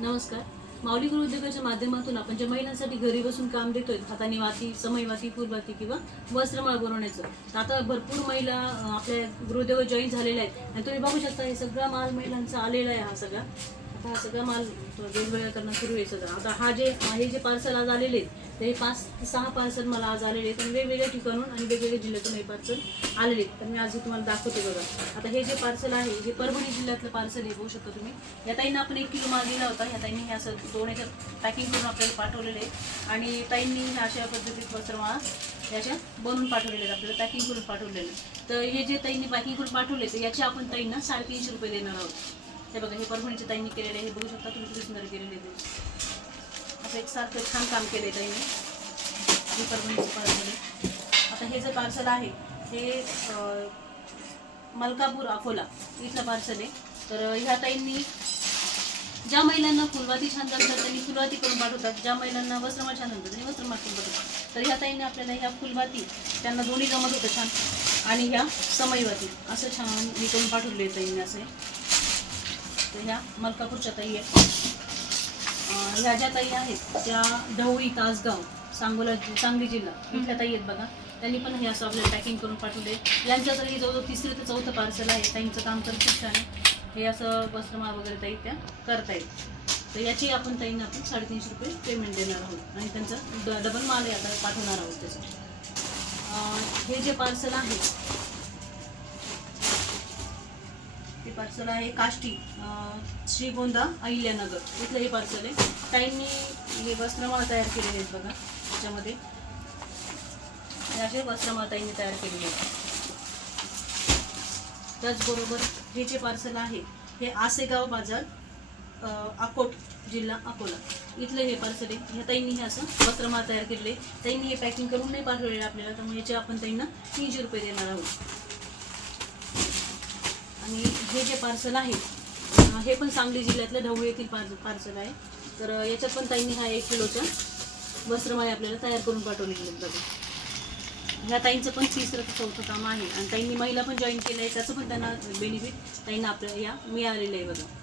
नमस्कार. माऊली गृह उद्योगाच्या माध्यमातून आपण ज्या महिलांसाठी घरी बसून काम देतोय हाताने वाती समयवाती फुलवाती किंवा वस्त्रमाळ बनवण्याचं तर आता भरपूर महिला आपल्या गृहोद्योगात जॉईन झालेल्या आहेत. आणि तुम्ही बघू शकता हे सगळा माल महिलांचा आलेला आहे हा सगळा. आता हा सगळा माल वेगवेगळ्या करणं सुरू आहे सगळं. आता हा जे हे जे पार्सल आज आलेले आहेत तर हे पाच ते सहा पार्सल मला आज आलेले आहेत. आणि वेगवेगळ्या ठिकाणून आणि वेगवेगळ्या जिल्ह्यातून हे पार्सल आलेले आहेत. तर मी आज तुम्हाला दाखवते बघा. आता हे जे पार्सल आहे हे परभणी जिल्ह्यातलं पार्सल हे बघू शकता तुम्ही. या ताईंना आपण एक किलो माल दिला होता. या ताईंनी हे असं दोन याच्यात पॅकिंग करून आपल्याला पाठवलेले आहे आणि ताईंनी ह्या अशा पद्धतीत वस्त्रमाळा याच्या बनवून पाठवलेले आहेत. आपल्याला पॅकिंग करून पाठवलेलं तर हे जे ताईंनी पॅकिंग करून पाठवले तर याचे आपण ताईंना साडेतीनशे रुपये देणार आहोत. हे बघा हे परभणीच्या ताईंनी केलेले हे बघू शकता तुम्ही किती सुंदर केलेले ते. असं एकसारखं छान काम केलं आहे ताईंनी परभणीचं म्हणजे पार्सल आहे आता हे जे पार्सल आहे हे मलकापूर अकोला इथलं पार्सल आहे. तर ह्या ताईंनी ज्या महिलांना फुलवाती छान जमतात त्यांनी फुलवाती करून पाठवतात. ज्या महिलांना वस्त्रमाळ छान जमतात त्यांनी वस्त्रमाळ करून पाठवतात. तर ह्या ताईंनी आपल्याला ह्या फुलवाती त्यांना दोन्ही जमत होतं छान. आणि ह्या समयवाती असं छान मी करून पाठवले ताईंनी असे. तर ह्या मलकापूरच्या ताई आहे ह्या ज्या ताई आहेत त्या ढवळी तासगाव सांगोला सांगली जिल्हा इथल्या ताई आहेत बघा. त्यांनी पण हे असं आपल्याला पॅकिंग करून पाठवले यांच्या तरी हे जवळजवळ तिसरं ते चौथं पार्सल आहे. ताईंचं काम तर खूप छान आहे. हे असं वस्त्रमाळ वगैरे ताई त्या करतायत. तर याची आपण ताईंना आपण साडेतीनशे रुपये पेमेंट देणार आहोत. आणि त्यांचं ड डबल माल आहे आता पाठवणार आहोत त्याचं. हे जे पार्सल आहे हे पार्सल आहे काष्टी श्रीगोंदा अहिल्यानगर. इथलं हे पार्सल आहे. ताईंनी हे वस्त्रमाळ तयार केलेले आहेत बघा त्याच्यामध्ये हे असे वस्त्रमाळ ताईंनी तयार केलेले आहेत. त्याचबरोबर हे जे पार्सल आहे हे आसेगाव बाजार अकोट जिल्हा अकोला. इथलं हे पार्सल आहे. ह्या ताईंनी हे असं वस्त्रमाळ तयार केलेले ताईंनी हे पॅकिंग करून नाही पाठवलेलं आपल्याला त्यामुळे याचे आपण ताईंना तीनशे रुपये देणार आहोत. हे जे पार्सल आहे हे पण सांगली जिल्ह्यातल्या ढवळी येथील पार्स पार्सल आहे. तर याच्यात पण ताईंनी हा एक किलोच्या वस्त्रमाळे आपल्याला तयार करून पाठवलेले बघा. ह्या ताईंचं पण तिसरं चौथं काम आहे. आणि ताईंनी महिला पण जॉईन केलं आहे त्याचं पण त्यांना बेनिफिट ताईंना आपल्या या मिळालेलं आहे बघा.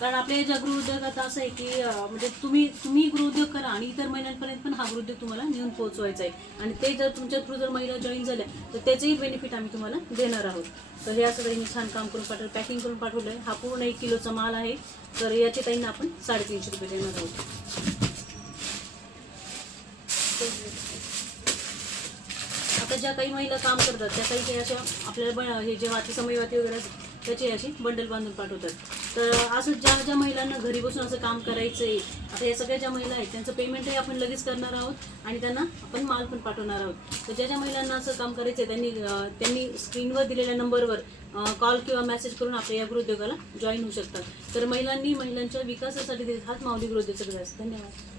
कारण आपल्या गृहउद्योग आता असं आहे की म्हणजे तुम्ही तुम्ही गृहउद्योग करा आणि इतर महिलांपर्यंत पण हा गृहउद्योग तुम्हाला नेऊन पोहोचवायचा आहे. आणि ते जर तुमच्या थ्रू जर महिला जॉईन झाल्या तर त्याचेही बेनिफिट आम्ही तुम्हाला देणार आहोत. तर हे असं ताईंनी छान काम करून पाठवलं पॅकिंग करून पाठवलं आहे हा पूर्ण एक किलोचा माल आहे. तर याचे ताईंना आपण साडेतीनशे रुपये देणार आहोत. आता ज्या काही महिला काम करतात त्या काही काही अशा आपल्याला हे जे वाती समयवाती वगैरे असतात त्याचे अशी बंडल बांधून पाठवतात. तर असं ज्या ज्या महिलांना घरी बसून असं काम करायचं आहे आता या सगळ्या ज्या महिला आहेत त्यांचं पेमेंटही आपण लगेच करणार आहोत आणि त्यांना आपण माल पण पाठवणार आहोत. तर ज्या ज्या महिलांना असं काम करायचं आहे त्यांनी त्यांनी स्क्रीनवर दिलेल्या नंबरवर कॉल किंवा मेसेज करून आपल्या या गृहोद्योगाला जॉईन होऊ शकतात. तर महिलांनी महिलांच्या विकासासाठी हात माऊली गृहोद्योग सगळं धन्यवाद.